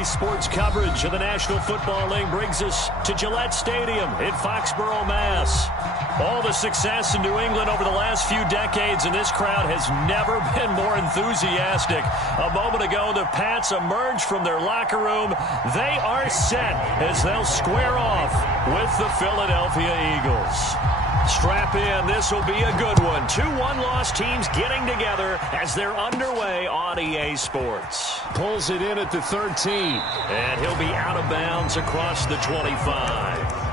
A Sports coverage of the National Football League brings us to Gillette Stadium in Foxborough, Mass. All the success in New England over the last few decades, and this crowd has never been more enthusiastic. A moment ago, the Pats emerged from their locker room. They are set as they'll square off with the Philadelphia Eagles. Strap in. This will be a good one. Two one-loss teams getting together as they're underway on EA Sports. Pulls it in at the 13. And he'll be out of bounds across the 25.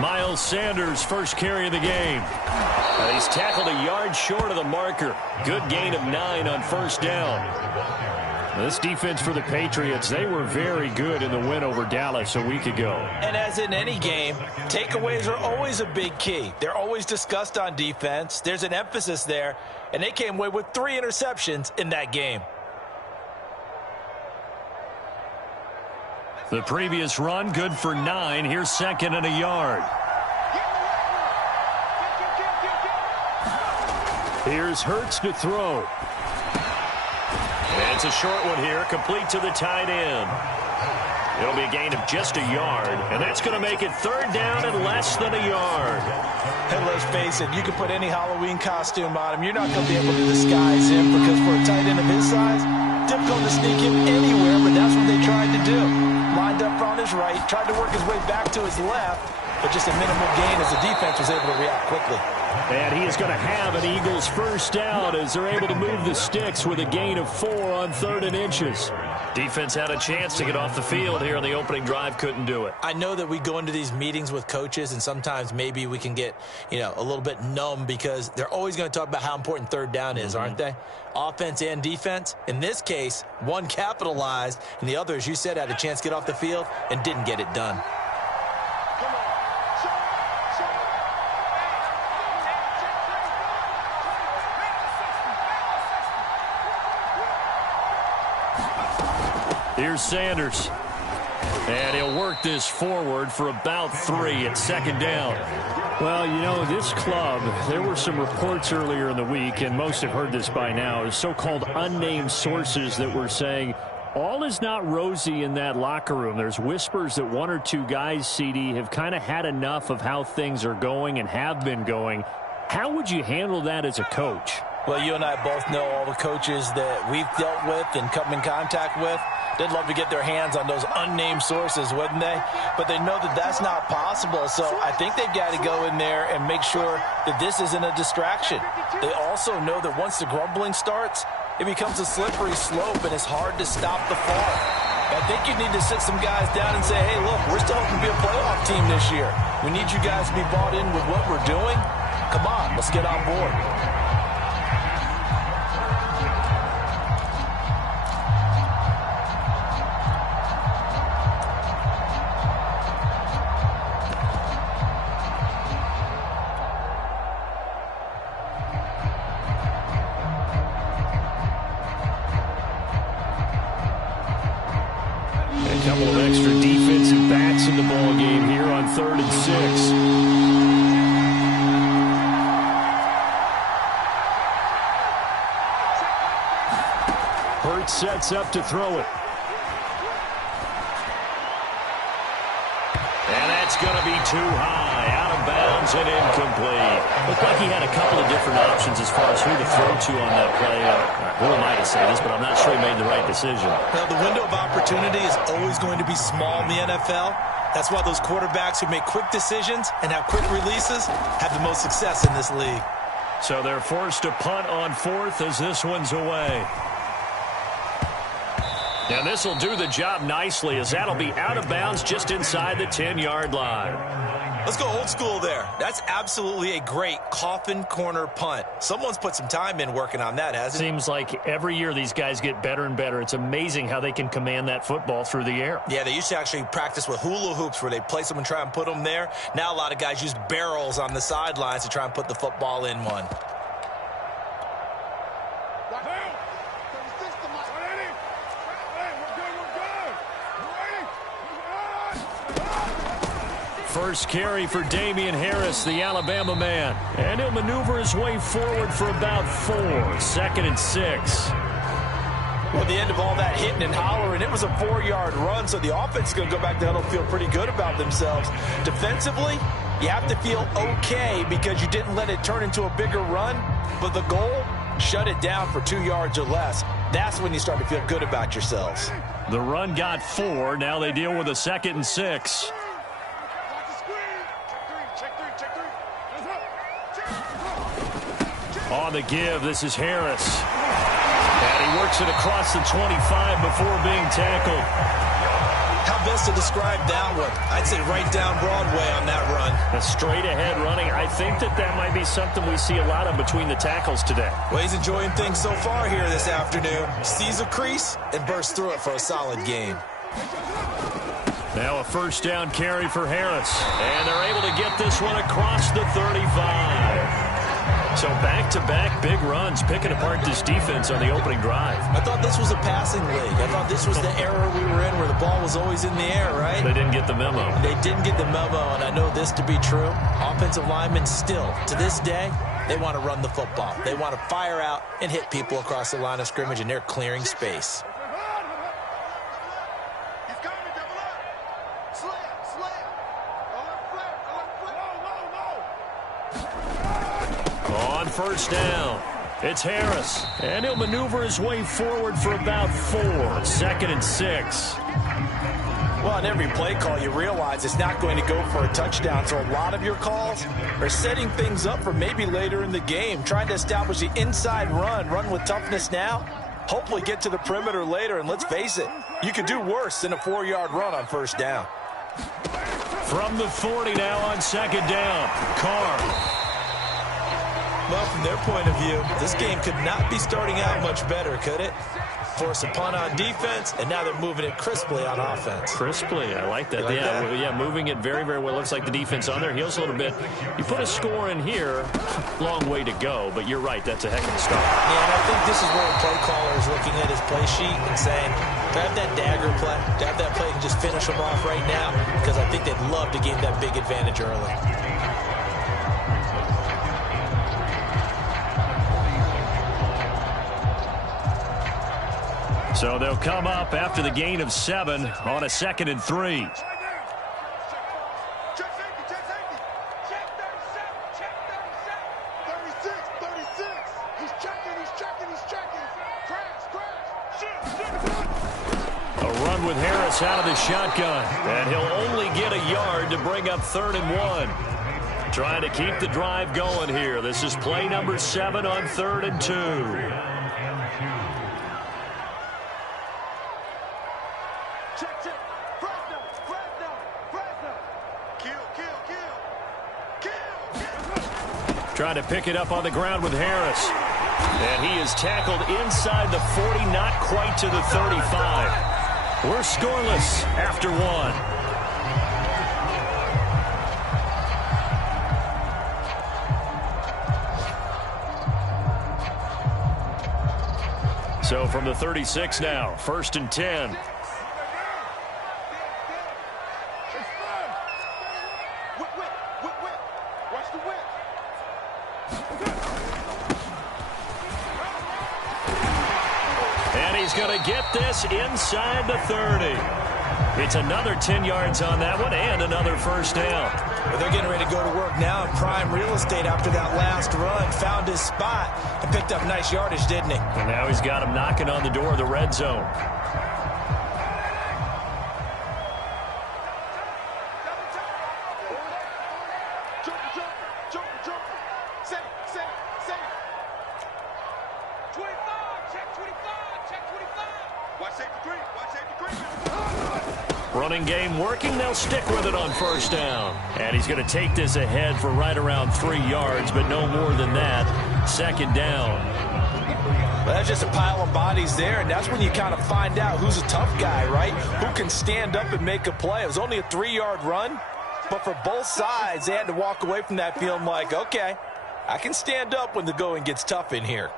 Miles Sanders, first carry of the game. He's tackled a yard short of the marker. Good gain of 9 on first down. This defense for the Patriots, they were very good in the win over Dallas a week ago. And as in any game, takeaways are always a big key. They're always discussed on defense. There's an emphasis there, and they came away with 3 interceptions in that game. The previous run, good for 9. Here's second and a yard. Here's Hurts to throw. And it's a short one here, complete to the tight end. It'll be a gain of just a yard, and that's going to make it third down and less than a yard. And let's face it, you can put any Halloween costume on him. You're not going to be able to disguise him because for a tight end of his size, difficult to sneak him anywhere, but that's what they tried to do. Lined up on his right, tried to work his way back to his left, but just a minimal gain as the defense was able to react quickly. And he is going to have an Eagles first down as they're able to move the sticks with a gain of 4 on 3rd and inches. Defense had a chance to get off the field here on the opening drive, couldn't do it. I know that we go into these meetings with coaches, and sometimes maybe we can get, a little bit numb because they're always going to talk about how important third down is, aren't they? Offense and defense. In this case, one capitalized, and the other, as you said, had a chance to get off the field and didn't get it done. Here's Sanders. And he'll work this forward for about 3 at second down. Well, this club, there were some reports earlier in the week, and most have heard this by now, so-called unnamed sources that were saying all is not rosy in that locker room. There's whispers that 1 or 2 guys, CD, have kind of had enough of how things are going and have been going. How would you handle that as a coach? Well, you and I both know all the coaches that we've dealt with and come in contact with. They'd love to get their hands on those unnamed sources, wouldn't they? But they know that that's not possible, so I think they've got to go in there and make sure that this isn't a distraction. They also know that once the grumbling starts, it becomes a slippery slope, and it's hard to stop the fall. I think you need to sit some guys down and say, hey, look, we're still hoping to be a playoff team this year. We need you guys to be bought in with what we're doing. Come on, let's get on board. A couple of extra defensive backs in the ball game here on 3rd and 6. Hurts sets up to throw it. And That's going to be too high, out of bounds and incomplete. Looked like he had a couple of different options as far as who to throw to on that play. Who am I to say this, but I'm not sure he made the right decision. Well, the window of opportunity is always going to be small in the NFL. That's why those quarterbacks who make quick decisions and have quick releases have the most success in this league. So they're forced to punt on fourth as this one's away. And this will do the job nicely as that'll be out of bounds just inside the 10-yard line. Let's go old school there. That's absolutely a great coffin corner punt. Someone's put some time in working on that, hasn't it? Seems like every year these guys get better and better. It's amazing how they can command that football through the air. Yeah, they used to actually practice with hula hoops where they place them and try and put them there. Now a lot of guys use barrels on the sidelines to try and put the football in one. First carry for Damian Harris, the Alabama man. And he'll maneuver his way forward for about 4. 2nd and 6. Well, at the end of all that hitting and hollering, it was a 4-yard run, so the offense is going to go back down and feel pretty good about themselves. Defensively, you have to feel okay because you didn't let it turn into a bigger run, but the goal, shut it down for 2 yards or less. That's when you start to feel good about yourselves. The run got 4. Now they deal with a 2nd and 6. On the give, this is Harris. And he works it across the 25 before being tackled. How best to describe that one? I'd say right down Broadway on that run. A straight ahead running. I think that might be something we see a lot of between the tackles today. Well, he's enjoying things so far here this afternoon. Sees a crease and bursts through it for a solid game. Now a first down carry for Harris. And they're able to get this one across the 35. So back-to-back big runs, picking apart this defense on the opening drive. I thought this was a passing league. I thought this was the era we were in where the ball was always in the air, right? They didn't get the memo. They didn't get the memo, and I know this to be true. Offensive linemen still, to this day, they want to run the football. They want to fire out and hit people across the line of scrimmage, and they're clearing space. On first down, it's Harris. And he'll maneuver his way forward for about 4. 2nd and 6. Well, on every play call, you realize it's not going to go for a touchdown. So a lot of your calls are setting things up for maybe later in the game, trying to establish the inside run with toughness now, hopefully get to the perimeter later. And let's face it, you could do worse than a 4-yard run on first down. From the 40 now on 2nd down, Carr. Well, from their point of view, this game could not be starting out much better, could it? Force a punt on defense, and now they're moving it crisply on offense. Crisply, I like that. You like that? Yeah, moving it very, very well. Looks like the defense on their heels a little bit. You put a score in here, long way to go, but you're right, that's a heck of a start. Yeah, and I think this is where a play caller is looking at his play sheet and saying, grab that dagger play, grab that play and just finish them off right now, because I think they'd love to gain that big advantage early. So they'll come up after the gain of 7 on a 2nd and 3. A run with Harris out of the shotgun. And he'll only get a yard to bring up 3rd and 1. Trying to keep the drive going here. This is play number 7 on 3rd and 2. Trying to pick it up on the ground with Harris. And he is tackled inside the 40, not quite to the 35. We're scoreless after 1. So from the 36 now, 1st and 10. And he's going to get this inside the 30. It's another 10 yards on that one and another first down. Well, they're getting ready to go to work now in prime real estate after that last run. Found his spot and picked up nice yardage, didn't he? And now he's got him knocking on the door of the red zone. Running game working. They'll stick with it on first down. And he's going to take this ahead for right around 3 yards, but no more than that. Second down. Well, that's just a pile of bodies there, and that's when you kind of find out who's a tough guy, right? Who can stand up and make a play. It was only a 3-yard run, but for both sides, they had to walk away from that feeling like, okay, I can stand up when the going gets tough in here.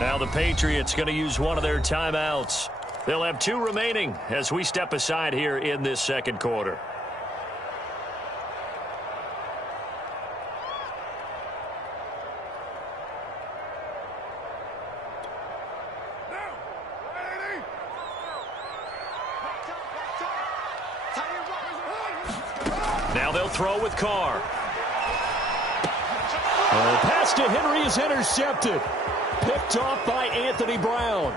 Now the Patriots going to use one of their timeouts. They'll have 2 remaining as we step aside here in this second quarter. Now they'll throw with Carr. Pass to Henry is intercepted. Picked off by Anthony Brown.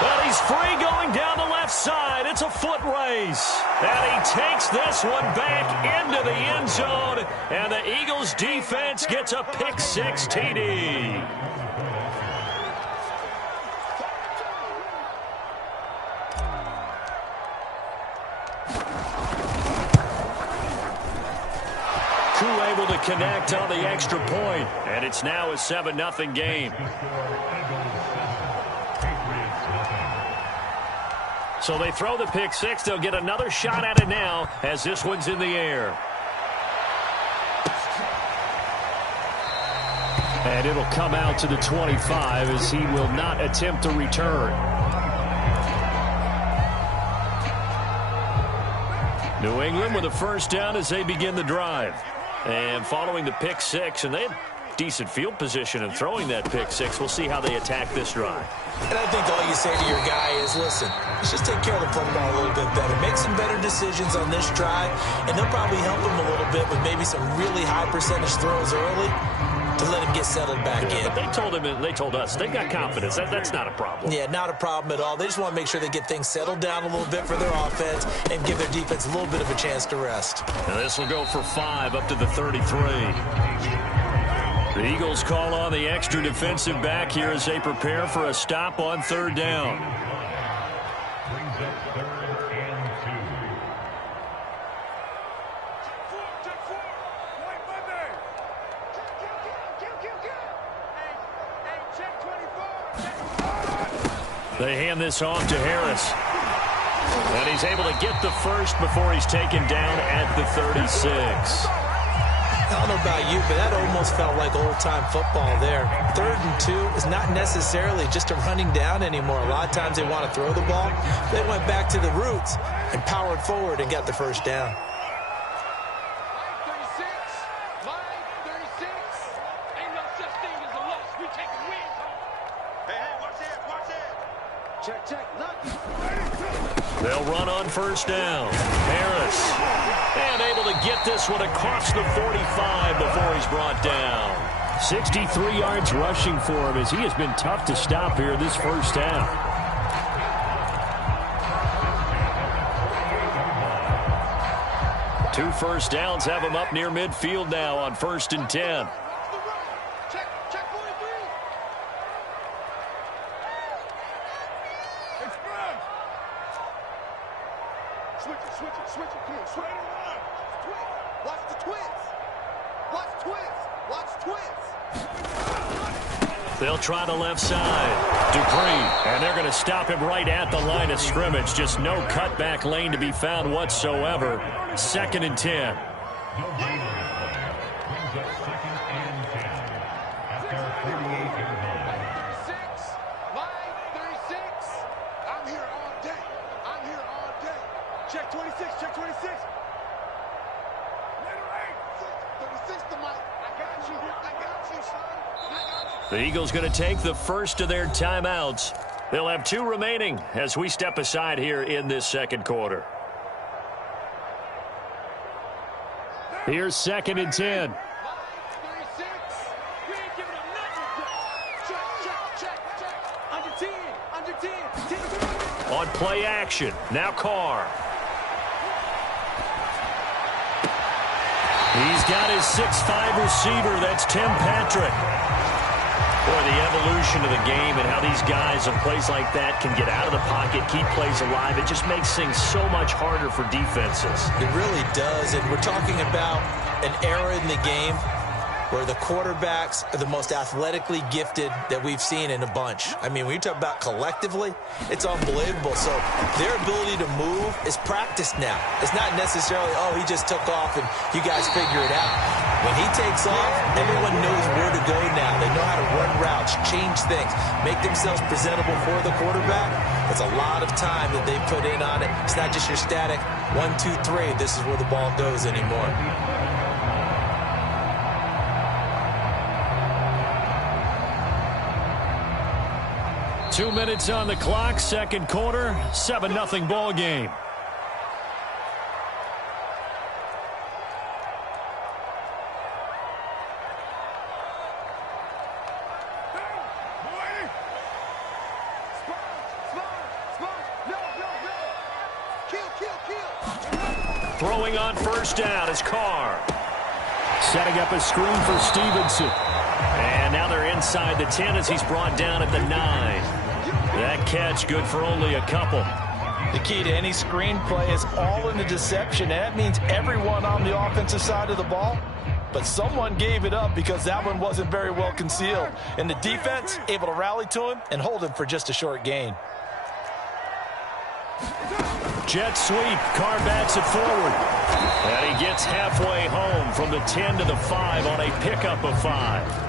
Well, he's free going down the left side. It's a foot race. And he takes this one back into the end zone. And the Eagles defense gets a pick-6 TD. Able to connect on the extra point, and it's now a 7-0 game. So they throw the pick-6. They'll get another shot at it now as this one's in the air. And it'll come out to the 25 as he will not attempt to return. New England with a first down as they begin the drive. And following the pick-6, and they had decent field position in throwing that pick-6. We'll see how they attack this drive. And I think all you say to your guy is, listen, let's just take care of the football a little bit better. Make some better decisions on this drive, and they'll probably help him a little bit with maybe some really high percentage throws early to let him get settled back in. But they told him, and they told us, they've got confidence. That's not a problem. Yeah, not a problem at all. They just want to make sure they get things settled down a little bit for their offense and give their defense a little bit of a chance to rest. Now this will go for 5 up to the 33. The Eagles call on the extra defensive back here as they prepare for a stop on third down. They hand this off to Harris. And he's able to get the first before he's taken down at the 36. I don't know about you, but that almost felt like old-time football there. 3rd and 2 is not necessarily just a running down anymore. A lot of times they want to throw the ball. They went back to the roots and powered forward and got the first down. They'll run on first down. Harris. And able to get this one across the 45 before he's brought down. 63 yards rushing for him as he has been tough to stop here this first half. Two first downs have him up near midfield now on 1st and 10. They'll try the left side. Dupree, and they're going to stop him right at the line of scrimmage. Just no cutback lane to be found whatsoever. 2nd and 10. The Eagles going to take the first of their timeouts. They'll have 2 remaining as we step aside here in this second quarter. Here's 2nd and 10. On play action, now Carr. He's got his 6'5" receiver, that's Tim Patrick. Boy, the evolution of the game and how these guys in plays like that can get out of the pocket, keep plays alive, it just makes things so much harder for defenses. It really does, and we're talking about an era in the game where the quarterbacks are the most athletically gifted that we've seen in a bunch. I mean, when you talk about collectively, it's unbelievable. So their ability to move is practiced now. It's not necessarily, oh, he just took off and you guys figure it out. When he takes off, everyone knows where to go now. They know how to run routes, change things, make themselves presentable for the quarterback. It's a lot of time that they put in on it. It's not just your static 1, 2, 3. This is where the ball goes anymore. Two minutes on the clock, second quarter, 7-0 ball game. Throwing on first down is Carr. Setting up a screen for Stevenson. And now they're inside the 10 as he's brought down at the 9. That catch good for only a couple. The key to any screenplay is all in the deception, and that means everyone on the offensive side of the ball. But someone gave it up because that one wasn't very well concealed. And the defense able to rally to him and hold him for just a short gain. Jet sweep. Carr backs it forward. And he gets halfway home from the 10 to the 5 on a pickup of 5.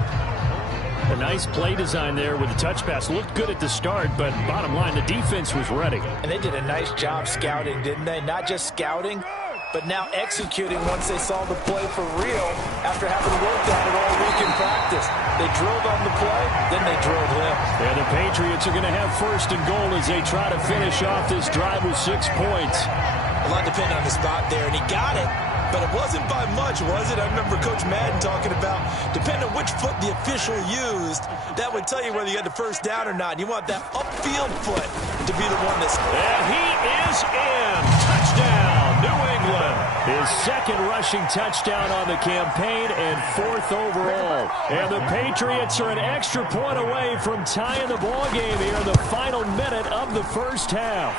A nice play design there with the touch pass. Looked good at the start, but bottom line, the defense was ready. And they did a nice job scouting, didn't they? Not just scouting, but now executing once they saw the play for real after having worked on it all week in practice. They drilled on the play, then they drilled him. And the Patriots are going to have 1st and goal as they try to finish off this drive with 6 points. A lot depending on the spot there, and he got it. But it wasn't by much, was it? I remember Coach Madden talking about, depending on which foot the official used, that would tell you whether you had the first down or not. You want that upfield foot to be the one that's... And he is in. Touchdown, New England. His 2nd rushing touchdown on the campaign and 4th overall. And the Patriots are an extra point away from tying the ball game here in the final minute of the first half.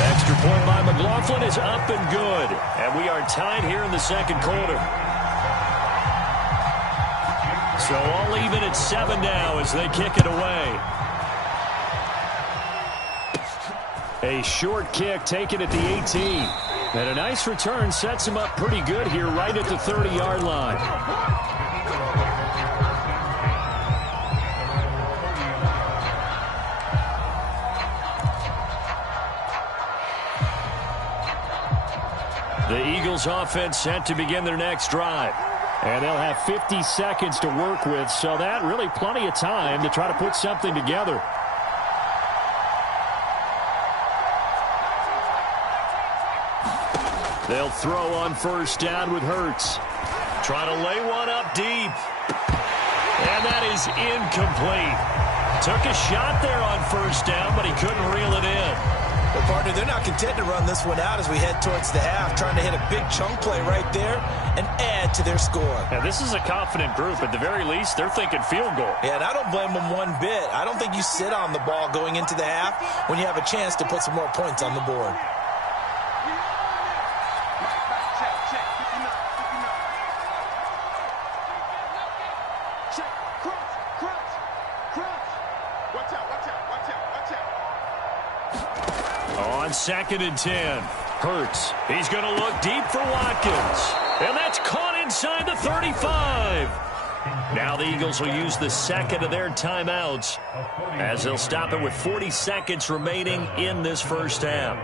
Extra point by McLaughlin is up and good. And we are tied here in the second quarter. So all even at 7 now as they kick it away. A short kick taken at the 18. And a nice return sets him up pretty good here right at the 30-yard line. The Eagles offense set to begin their next drive. And they'll have 50 seconds to work with, so that really plenty of time to try to put something together. They'll throw on first down with Hurts. Try to lay one up deep. And that is incomplete. Took a shot there on first down, but he couldn't reel it in. Well, partner, they're not content to run this one out as we head towards the half, trying to hit a big chunk play right there and add to their score. And this is a confident group. At the very least, they're thinking field goal. Yeah, and I don't blame them one bit. I don't think you sit on the ball going into the half when you have a chance to put some more points on the board. On 2nd and 10, Hurts. He's going to look deep for Watkins. And that's caught inside the 35. Now the Eagles will use the 2nd of their timeouts as they'll stop it with 40 seconds remaining in this first half.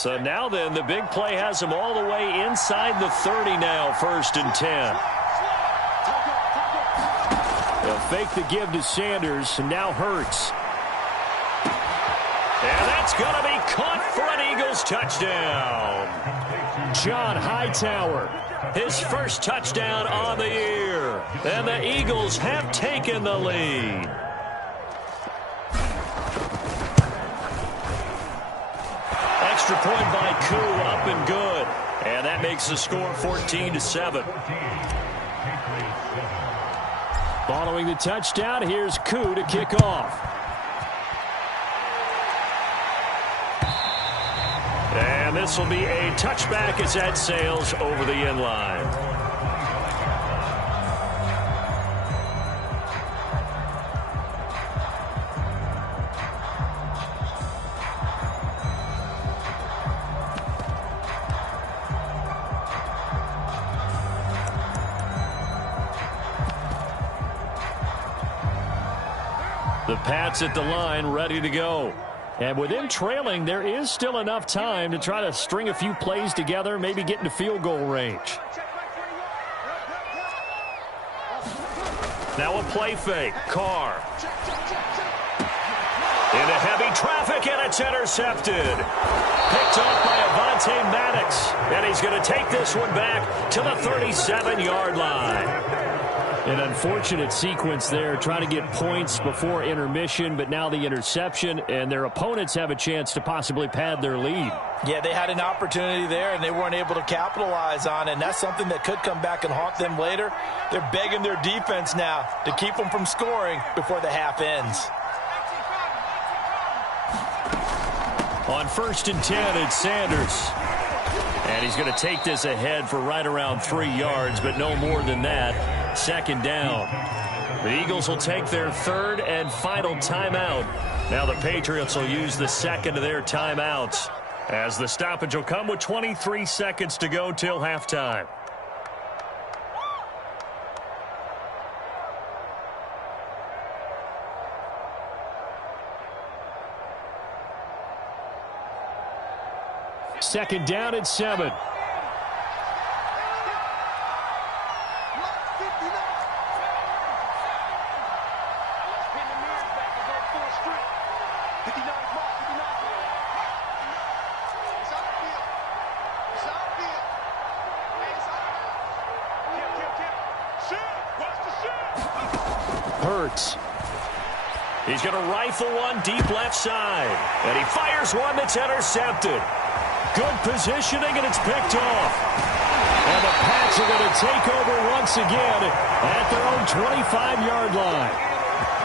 So now then, the big play has him all the way inside the 30 now, 1st and 10. They'll fake the give to Sanders, and now Hurts. And that's going to be caught for an Eagles touchdown. John Hightower. His first touchdown on the year. And the Eagles have taken the lead. Extra point by Koo, up and good. And that makes the score 14-7. Following the touchdown, here's Koo to kick off. And this will be a touchback as that sails over the end line. The Pats at the line, ready to go. And with them trailing, there is still enough time to try to string a few plays together, maybe get into field goal range. Now a play fake. Carr. Into heavy traffic, and it's intercepted. Picked off by Avonte Maddox. And he's going to take this one back to the 37-yard line. An unfortunate sequence there, trying to get points before intermission, but now the interception, and their opponents have a chance to possibly pad their lead. Yeah, they had an opportunity there, and they weren't able to capitalize on it, and that's something that could come back and haunt them later. They're begging their defense now to keep them from scoring before the half ends. On 1st and 10, it's Sanders. And he's going to take this ahead for right around 3 yards, but no more than that. 2nd down. The Eagles will take their 3rd and final timeout. Now the Patriots will use the 2nd of their timeouts, as the stoppage will come with 23 seconds to go till halftime. Second down at 7. Hurts. He's going to rifle one deep left side. And he fires one that's intercepted. Good positioning, and it's picked off. And the Pats are going to take over once again at their own 25-yard line.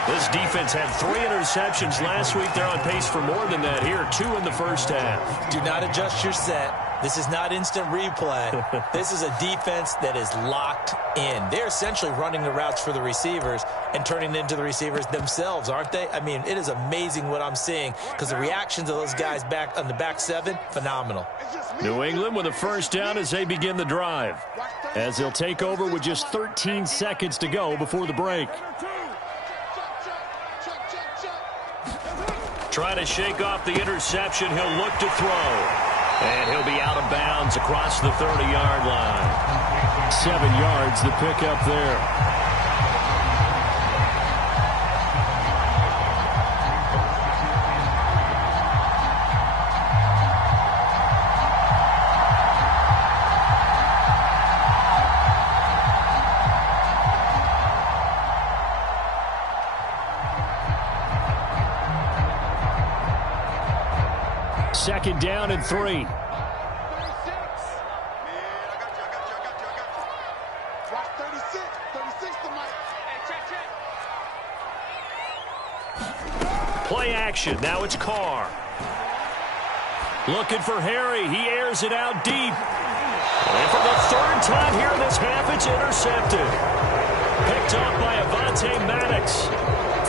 This defense had 3 interceptions last week. They're on pace for more than that here. 2 in the first half. Do not adjust your set. This is not instant replay. This is a defense that is locked in. They're essentially running the routes for the receivers and turning it into the receivers themselves, aren't they? I mean, it is amazing what I'm seeing, because the reactions of those guys back on the back 7, phenomenal. New England with a 1st down as they begin the drive, as they'll take over with just 13 seconds to go before the break. Trying to shake off the interception. He'll look to throw. And he'll be out of bounds across the 30-yard line. 7 yards, the pickup there. Second down and 3. Play action. Now it's Carr. Looking for Harry. He airs it out deep. And for the 3rd time here in this half, it's intercepted. Picked up by Avonte Maddox.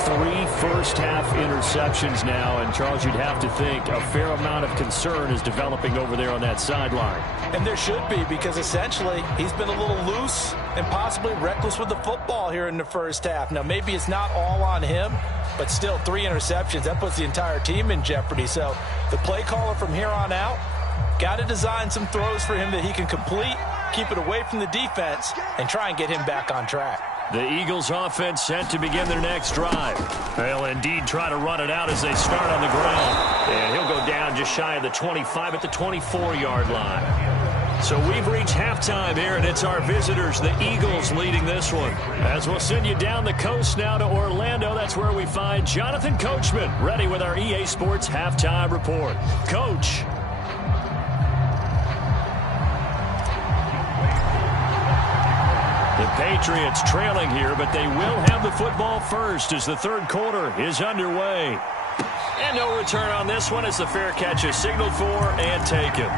3 first-half interceptions now, and Charles, you'd have to think a fair amount of concern is developing over there on that sideline. And there should be, because essentially he's been a little loose and possibly reckless with the football here in the first half. Now, maybe it's not all on him, but still 3 interceptions. That puts the entire team in jeopardy. So the play caller from here on out Got to design some throws for him that he can complete, keep it away from the defense, and try and get him back on track. The Eagles offense set to begin their next drive. They'll indeed try to run it out as they start on the ground. And he'll go down just shy of the 25 at the 24-yard line. So we've reached halftime here, and it's our visitors, the Eagles, leading this one. As we'll send you down the coast now to Orlando, that's where we find Jonathan Coachman, ready with our EA Sports halftime report. Coach. The Patriots trailing here, but they will have the football first as the third quarter is underway. And no return on this one as the fair catch is signaled for and taken.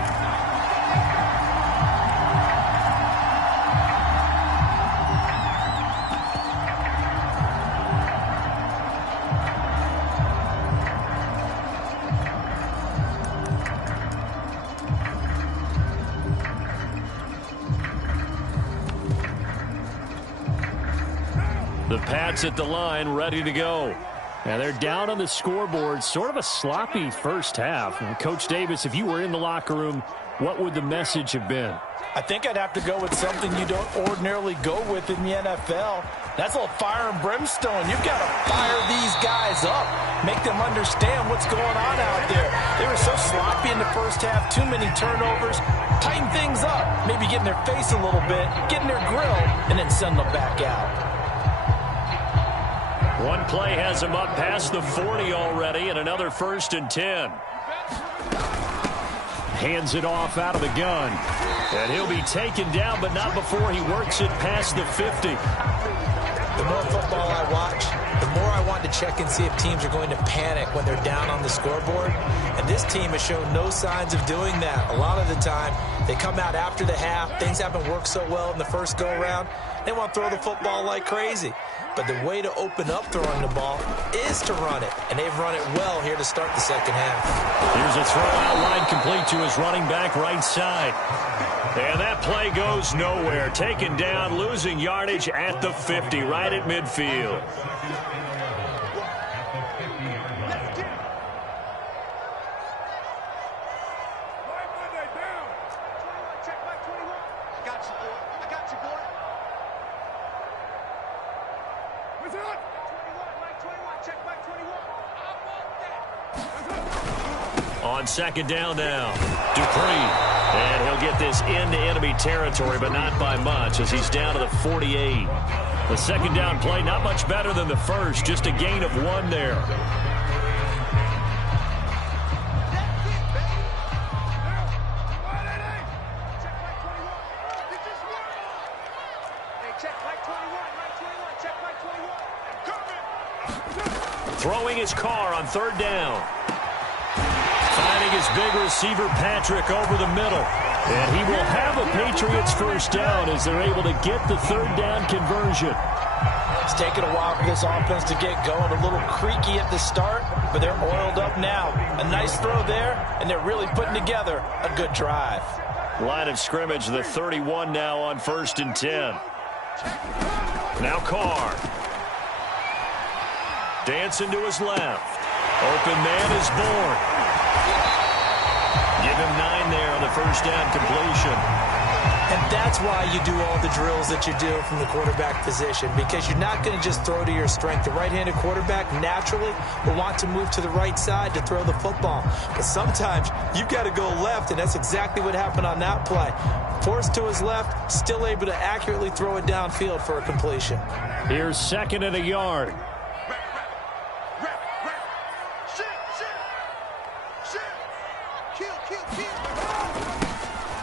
The Pats at the line, ready to go. Now they're down on the scoreboard, sort of a sloppy first half. And Coach Davis, if you were in the locker room, what would the message have been? I think I'd have to go with something you don't ordinarily go with in the NFL. That's a little fire and brimstone. You've got to fire these guys up, make them understand what's going on out there. They were so sloppy in the first half, too many turnovers. Tighten things up, maybe get in their face a little bit, get in their grill, and then send them back out. One play has him up past the 40 already, and another 1st and 10. Hands it off out of the gun. And he'll be taken down, but not before he works it past the 50. The more football I watch, the more I want to check and see if teams are going to panic when they're down on the scoreboard. And this team has shown no signs of doing that. A lot of the time, they come out after the half. Things haven't worked so well in the first go-around. They want to throw the football like crazy. But the way to open up throwing the ball is to run it. And they've run it well here to start the second half. Here's a throw out wide complete to his running back right side. And that play goes nowhere. Taken down, losing yardage at the 50, right at midfield. On second down now, Dupree. And he'll get this into enemy territory, but not by much as he's down to the 48. The second down play, not much better than the first, just a gain of 1 there. Throwing his car on third down. Finding his big receiver, Patrick, over the middle. And he will have a Patriots first down as they're able to get the third down conversion. It's taken a while for this offense to get going. A little creaky at the start, but they're oiled up now. A nice throw there, and they're really putting together a good drive. Line of scrimmage, the 31 now on 1st and 10. Now Carr. Dancing to his left. Open man is born. Give him 9 there on the first down completion. And that's why you do all the drills that you do from the quarterback position, because you're not going to just throw to your strength. The right-handed quarterback naturally will want to move to the right side to throw the football. But sometimes you've got to go left, and that's exactly what happened on that play. Forced to his left, still able to accurately throw it downfield for a completion. Here's 2nd and a yard.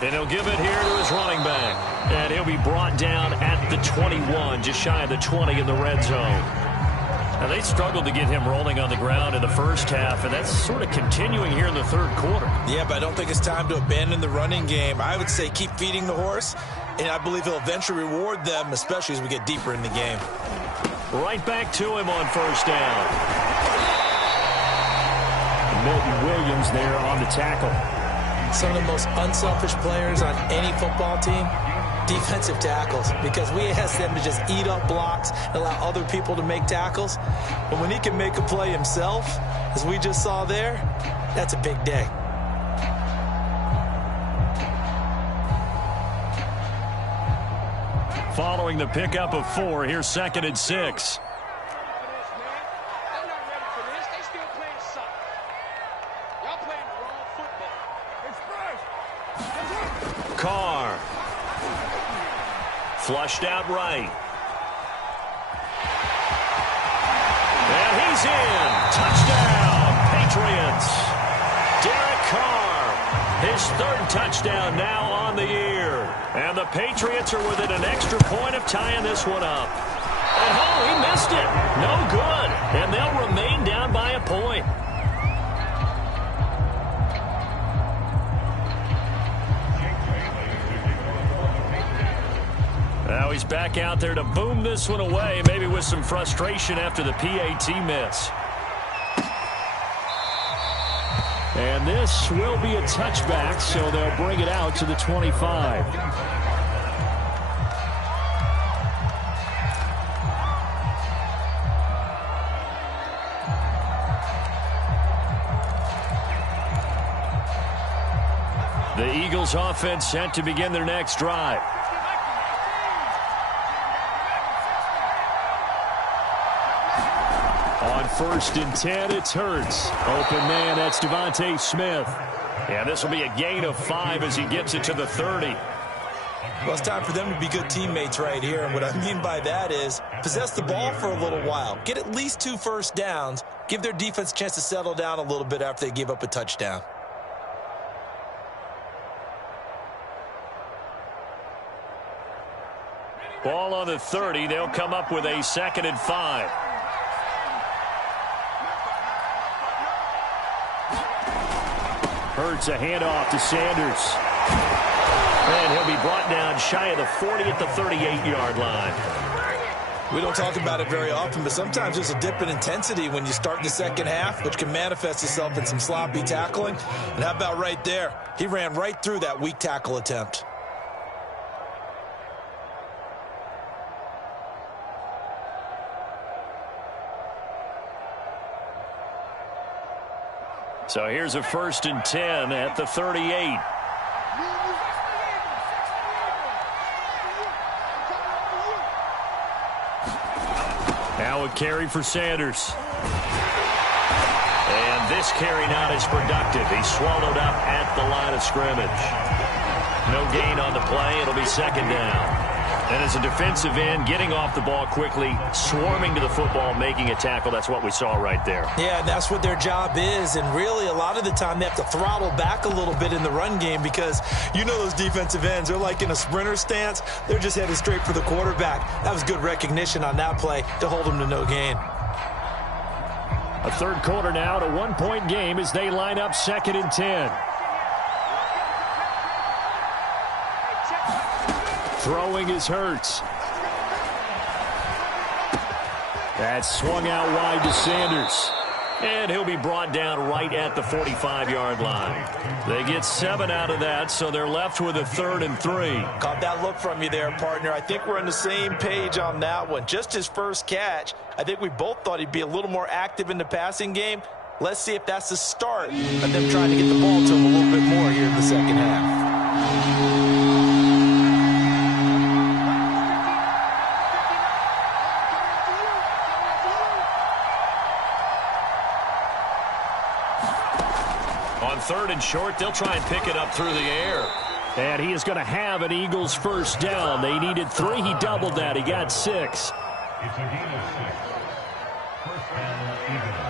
And he'll give it here to his running back. And he'll be brought down at the 21, just shy of the 20 in the red zone. Now, they struggled to get him rolling on the ground in the first half, and that's sort of continuing here in the third quarter. Yeah, but I don't think it's time to abandon the running game. I would say keep feeding the horse, and I believe he'll eventually reward them, especially as we get deeper in the game. Right back to him on first down. Milton Williams there on the tackle. Some of the most unselfish players on any football team, defensive tackles, because we ask them to just eat up blocks and allow other people to make tackles. But when he can make a play himself, as we just saw there, that's a big day. following the pickup of 4. Here's 2nd and 6. Carr. Flushed out right. And he's in. Touchdown, Patriots. Derek Carr, his 3rd touchdown now on the year. And the Patriots are within an extra point of tying this one up. And oh, he missed it. No good. And they'll remain down by a point. Now he's back out there to boom this one away, maybe with some frustration after the PAT miss. And this will be a touchback, so they'll bring it out to the 25. The Eagles offense set to begin their next drive. On 1st and 10, it's Hurts. Open man, that's Devontae Smith. And this will be a gain of 5 as he gets it to the 30. Well, it's time for them to be good teammates right here. And what I mean by that is possess the ball for a little while. Get at least 2 first downs. Give their defense a chance to settle down a little bit after they give up a touchdown. Ball on the 30. They'll come up with a 2nd and 5. Hurts a handoff to Sanders. And he'll be brought down shy of the 40 at the 38-yard line. We don't talk about it very often, but sometimes there's a dip in intensity when you start the second half, which can manifest itself in some sloppy tackling. And how about right there? He ran right through that weak tackle attempt. So here's a 1st and 10 at the 38. Now a carry for Sanders. And this carry not as productive. He's swallowed up at the line of scrimmage. No gain on the play. It'll be 2nd down. And as a defensive end, getting off the ball quickly, swarming to the football, making a tackle, that's what we saw right there. Yeah, that's what their job is. And really, a lot of the time, they have to throttle back a little bit in the run game because you know those defensive ends, they're like in a sprinter stance. They're just headed straight for the quarterback. That was good recognition on that play to hold them to no gain. A 3rd quarter now, a 1-point game as they line up 2nd and 10. Throwing is Hurts. That's swung out wide to Sanders. And he'll be brought down right at the 45-yard line. They get 7 out of that, so they're left with a 3rd and 3. Caught that look from you there, partner. I think we're on the same page on that one. Just his first catch, I think we both thought he'd be a little more active in the passing game. Let's see if that's the start of them trying to get the ball to him a little bit more here in the second half. On 3rd and short, they'll try and pick it up through the air. And he is going to have an Eagles first down. They needed 3. He doubled that. He got 6. It's a gain of 6. First down, Eagles.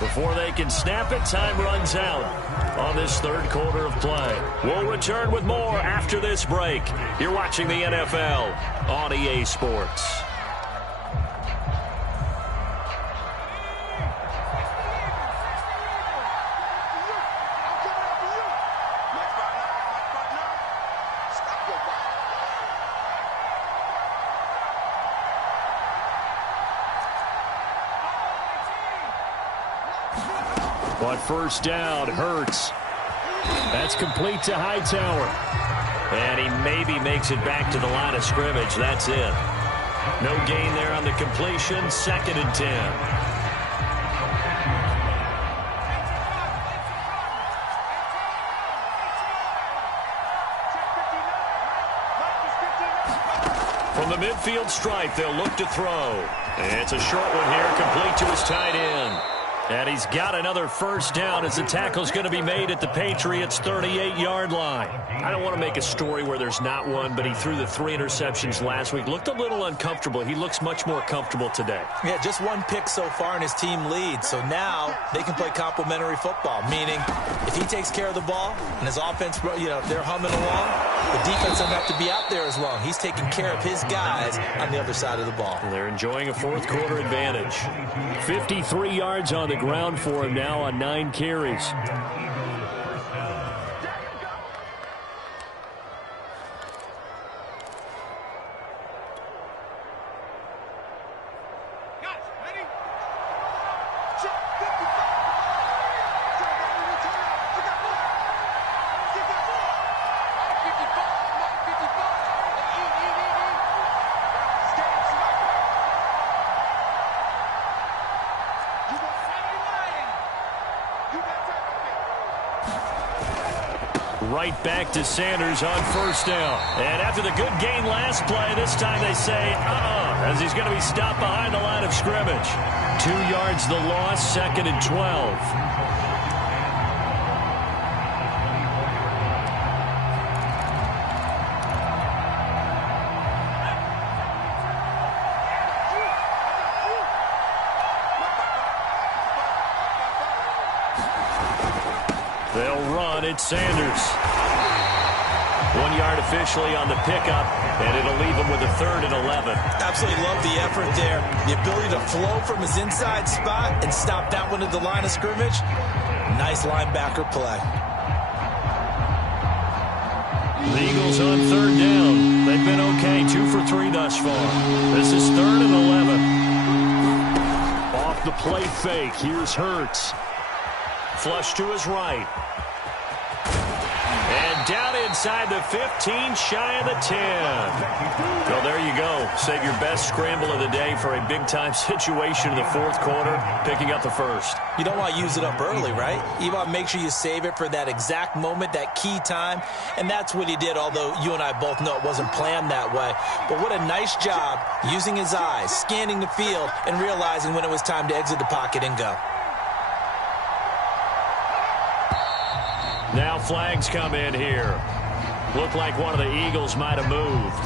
Before they can snap it, time runs out on this 3rd quarter of play. We'll return with more after this break. You're watching the NFL on EA Sports. But first down, Hurts. That's complete to Hightower. And he maybe makes it back to the line of scrimmage. That's it. No gain there on the completion. 2nd and 10. From the midfield stripe, they'll look to throw. It's a short one here, complete to his tight end. And he's got another first down as the tackle's going to be made at the Patriots' 38-yard line. I don't want to make a story where there's not one, but he threw the 3 interceptions last week. Looked a little uncomfortable. He looks much more comfortable today. Yeah, just 1 pick so far and his team leads. So now they can play complementary football, meaning if he takes care of the ball and his offense, they're humming along, the defense doesn't have to be out there as long. He's taking care of his guys on the other side of the ball. They're enjoying a 4th quarter advantage. 53 yards on the ground for him now on 9 carries. Right back to Sanders on first down. And after the good gain last play, this time they say, as he's going to be stopped behind the line of scrimmage. 2 yards the loss, 2nd and 12. They'll run it, Sanders. 1 yard officially on the pickup, and it'll leave him with a 3rd and 11. Absolutely love the effort there. The ability to flow from his inside spot and stop that one at the line of scrimmage. Nice linebacker play. The Eagles on 3rd down. They've been okay, 2 for 3 thus far. This is 3rd and 11. Off the play fake, here's Hurts. Flush to his right. And down inside the 15, shy of the 10. Well, there you go. Save your best scramble of the day for a big-time situation in the 4th quarter, picking up the 1st. You don't want to use it up early, right? You want to make sure you save it for that exact moment, that key time. And that's what he did, although you and I both know it wasn't planned that way. But what a nice job using his eyes, scanning the field, and realizing when it was time to exit the pocket and go. Now flags come in here. Looked like one of the Eagles might have moved.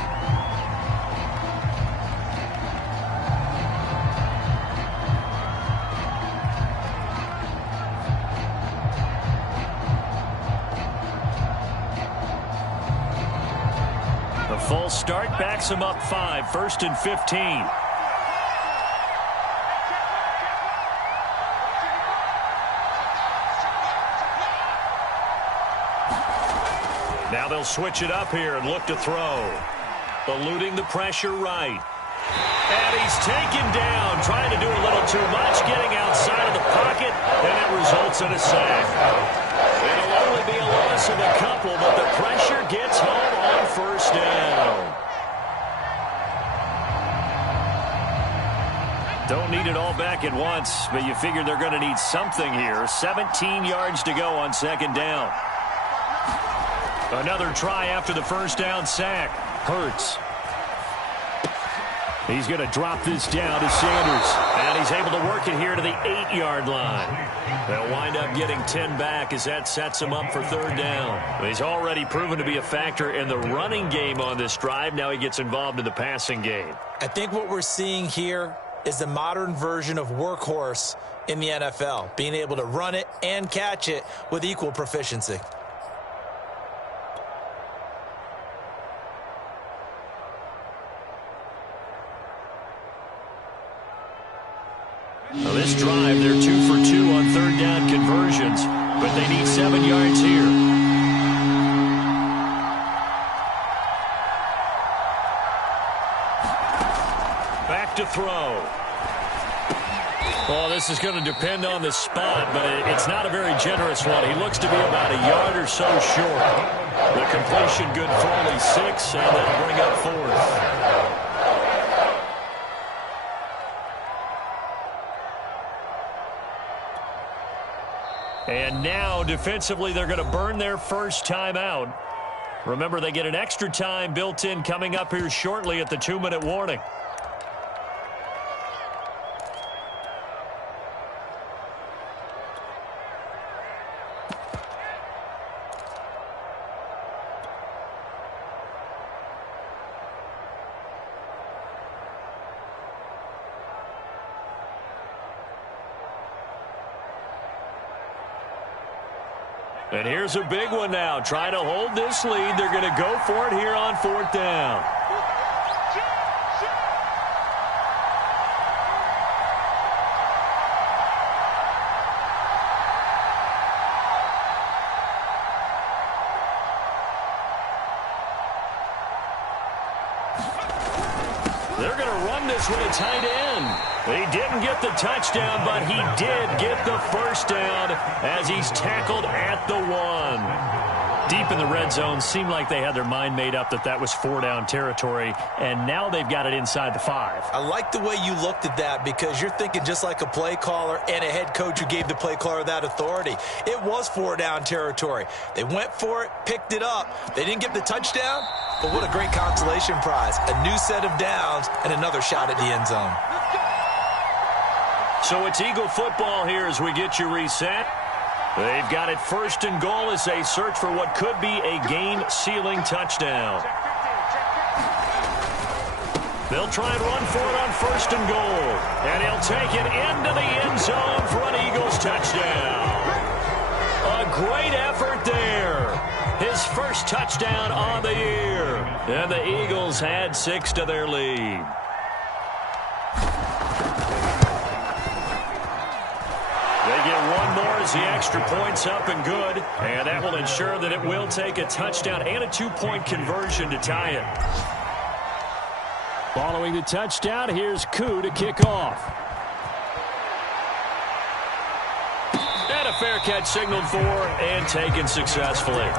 The false start backs him up 5, 1st and 15. Now they'll switch it up here and look to throw. Eluding the pressure right. And he's taken down, trying to do a little too much, getting outside of the pocket, and it results in a sack. It'll only be a loss of a couple, but the pressure gets home on 1st down. Don't need it all back at once, but you figure they're going to need something here. 17 yards to go on 2nd down. Another try after the 1st down sack. Hurts. He's going to drop this down to Sanders. And he's able to work it here to the 8-yard line. They'll wind up getting 10 back as that sets him up for 3rd down. He's already proven to be a factor in the running game on this drive. Now he gets involved in the passing game. I think what we're seeing here is the modern version of workhorse in the NFL, being able to run it and catch it with equal proficiency. Now this drive, they're 2 for 2 on 3rd down conversions, but they need 7 yards here. Back to throw. Well, this is going to depend on the spot, but it's not a very generous one. He looks to be about a yard or so short. The completion good for only 6, and they'll bring up 4th. And now, defensively, they're going to burn their first timeout. Remember, they get an extra time built in coming up here shortly at the 2-minute warning. And here's a big one now. Trying to hold this lead. They're going to go for it here on 4th down. They're going to run this with a tight end. He didn't get the touchdown, but he did get the first down as he's tackled at the 1. Deep in the red zone, seemed like they had their mind made up that that was 4-down territory, and now they've got it inside the 5. I like the way you looked at that because you're thinking just like a play caller and a head coach who gave the play caller that authority. It was 4-down territory. They went for it, picked it up. They didn't get the touchdown, but what a great consolation prize. A new set of downs and another shot at the end zone. So it's Eagle football here as we get you reset. They've got it 1st and goal as they search for what could be a game-sealing touchdown. They'll try and run for it on 1st and goal. And he'll take it into the end zone for an Eagles touchdown. A great effort there. His first touchdown on the year. And the Eagles add 6 to their lead. They get one more as the extra point's up and good. And that will ensure that it will take a touchdown and a 2-point conversion to tie it. Following the touchdown, here's Koo to kick off. And a fair catch signaled for and taken successfully.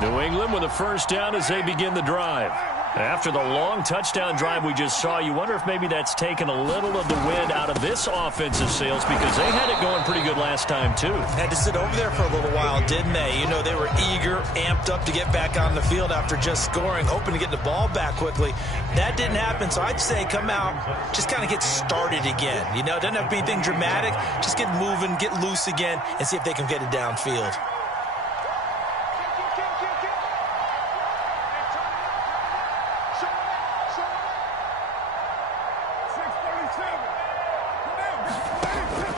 New England with a first down as they begin the drive. After the long touchdown drive we just saw, you wonder if maybe that's taken a little of the wind out of this offensive sails because they had it going pretty good last time, too. Had to sit over there for a little while, didn't they? You know, they were eager, amped up to get back on the field after just scoring, hoping to get the ball back quickly. That didn't happen, so I'd say come out, just kind of get started again. You know, it doesn't have to be anything dramatic. Just get moving, get loose again, and see if they can get it downfield.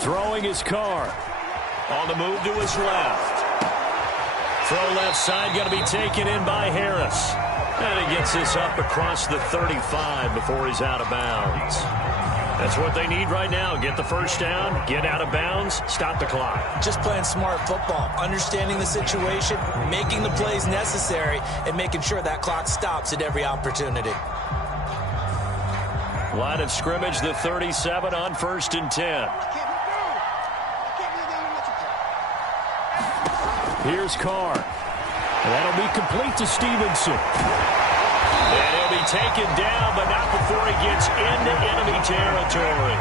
Throwing his car. On the move to his left. Throw left side, going to be taken in by Harris. And he gets this up across the 35 before he's out of bounds. That's what they need right now. Get the first down, get out of bounds, stop the clock. Just playing smart football, understanding the situation, making the plays necessary, and making sure that clock stops at every opportunity. Line of scrimmage, the 37 on 1st and 10. Here's Carr. That'll be complete to Stevenson. And he'll be taken down, but not before he gets into enemy territory.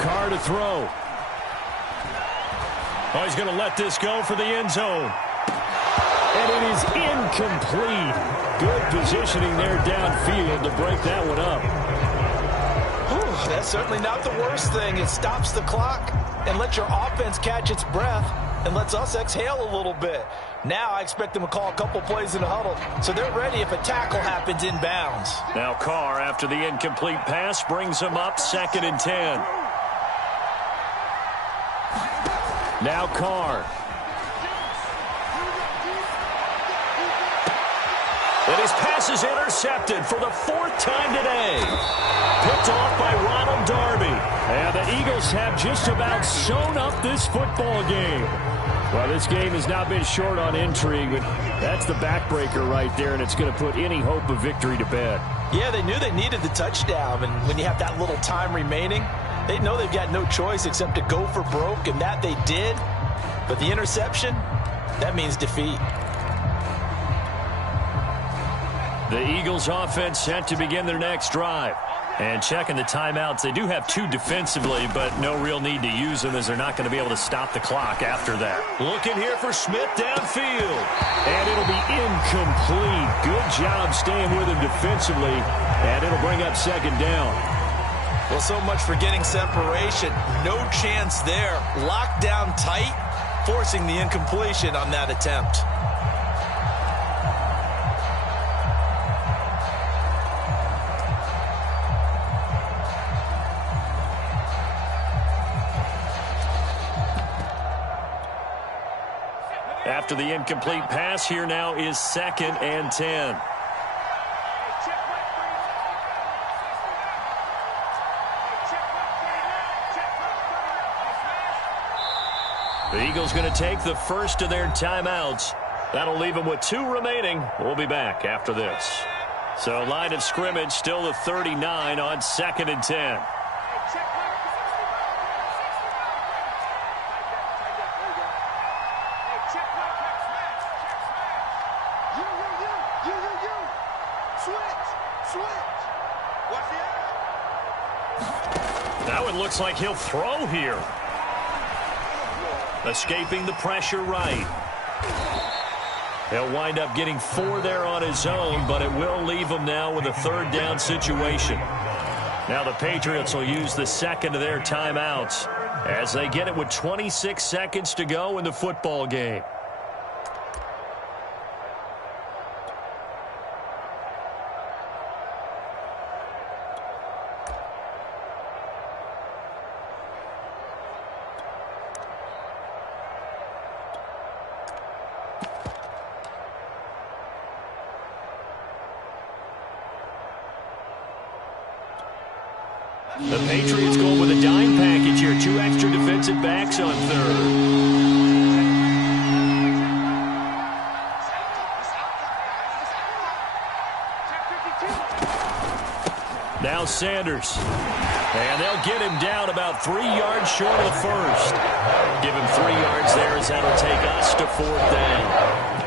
Carr to throw. Oh, he's going to let this go for the end zone. And it is incomplete. Good positioning there downfield to break that one up. That's certainly not the worst thing. It stops the clock and lets your offense catch its breath and lets us exhale a little bit. Now I expect them to call a couple plays in a huddle, so they're ready if a tackle happens inbounds. Now Carr, after the incomplete pass, brings him up 2nd and 10. Now Carr. And his pass is intercepted for the 4th time today. Picked off by Ronald Darby. And the Eagles have just about sewn up this football game. Well, this game has not been short on intrigue, but that's the backbreaker right there, and it's going to put any hope of victory to bed. Yeah, they knew they needed the touchdown, and when you have that little time remaining, they know they've got no choice except to go for broke, and that they did. But the interception, that means defeat. The Eagles offense set to begin their next drive. And checking the timeouts, they do have 2 defensively, but no real need to use them as they're not going to be able to stop the clock after that. Looking here for Smith downfield. And it'll be incomplete. Good job staying with him defensively. And it'll bring up second down. Well, so much for getting separation. No chance there. Locked down tight, forcing the incompletion on that attempt. After the incomplete pass, here now is 2nd and 10. The Eagles going to take the first of their timeouts. That'll leave them with 2 remaining. We'll be back after this. So line of scrimmage still the 39 on 2nd and 10. Now it looks like he'll throw here. Escaping the pressure right. He'll wind up getting 4 there on his own, but it will leave him now with a 3rd down situation. Now the Patriots will use the second of their timeouts as they get it with 26 seconds to go in the football game. The Patriots going with a dime package here. 2 extra defensive backs on 3rd. Now Sanders. And they'll get him down about 3 yards short of the first. Give him 3 yards there as that'll take us to 4th down.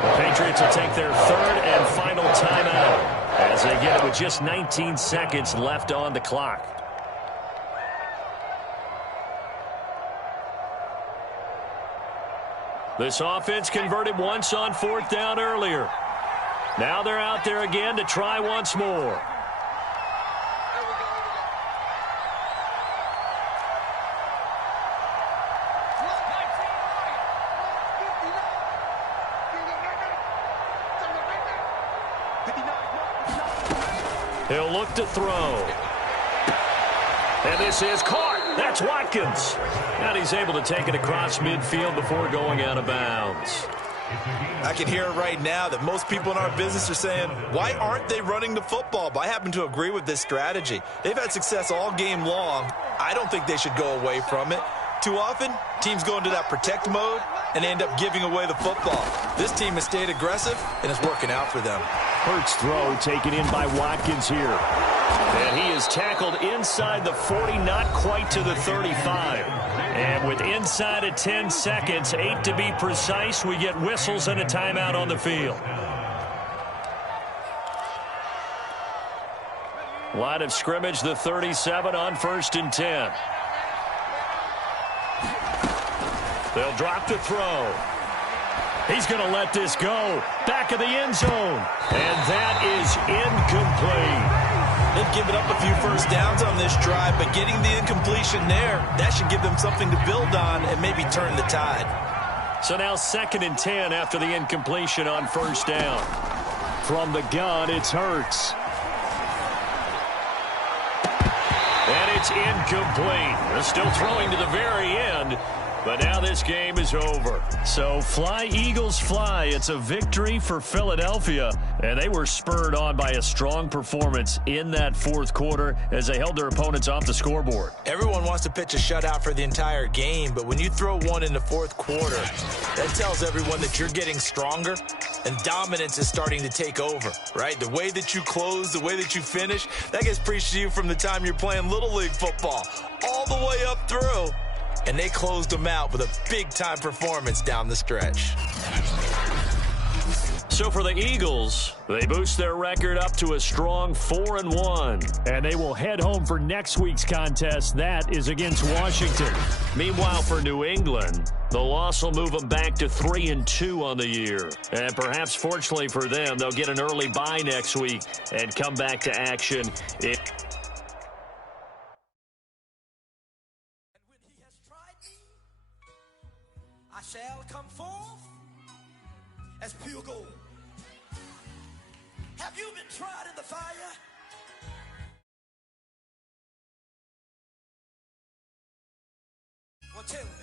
The Patriots will take their 3rd and final timeout as they get it with just 19 seconds left on the clock. This offense converted once on 4th down earlier. Now they're out there again to try once more. He'll look to throw. And this is caught. That's Watkins. And he's able to take it across midfield before going out of bounds. I can hear it right now that most people in our business are saying, why aren't they running the football? But I happen to agree with this strategy. They've had success all game long. I don't think they should go away from it. Too often, teams go into that protect mode and end up giving away the football. This team has stayed aggressive, and it's working out for them. Hurts throw taken in by Watkins here. And he is tackled inside the 40, not quite to the 35. And with inside of 10 seconds, 8 to be precise, we get whistles and a timeout on the field. Line of scrimmage, the 37 on 1st and 10. They'll drop the throw. He's going to let this go. Back of the end zone. And that is incomplete. They've given up a few first downs on this drive, but getting the incompletion there, that should give them something to build on and maybe turn the tide. So now 2nd and 10 after the incompletion on 1st down. From the gun, it's Hurts. And it's incomplete. They're still throwing to the very end. But now this game is over. So fly, Eagles, fly. It's a victory for Philadelphia. And they were spurred on by a strong performance in that 4th quarter as they held their opponents off the scoreboard. Everyone wants to pitch a shutout for the entire game, but when you throw one in the 4th quarter, that tells everyone that you're getting stronger and dominance is starting to take over, right? The way that you close, the way that you finish, that gets preached to you from the time you're playing Little League football all the way up through. and they closed them out with a big-time performance down the stretch. So for the Eagles, they boost their record up to a strong 4-1. And they will head home for next week's contest. That is against Washington. Meanwhile, for New England, the loss will move them back to 3-2 on the year. And perhaps fortunately for them, they'll get an early bye next week and come back to action. I shall come forth as pure gold. Have you been tried in the fire? Well, tell me.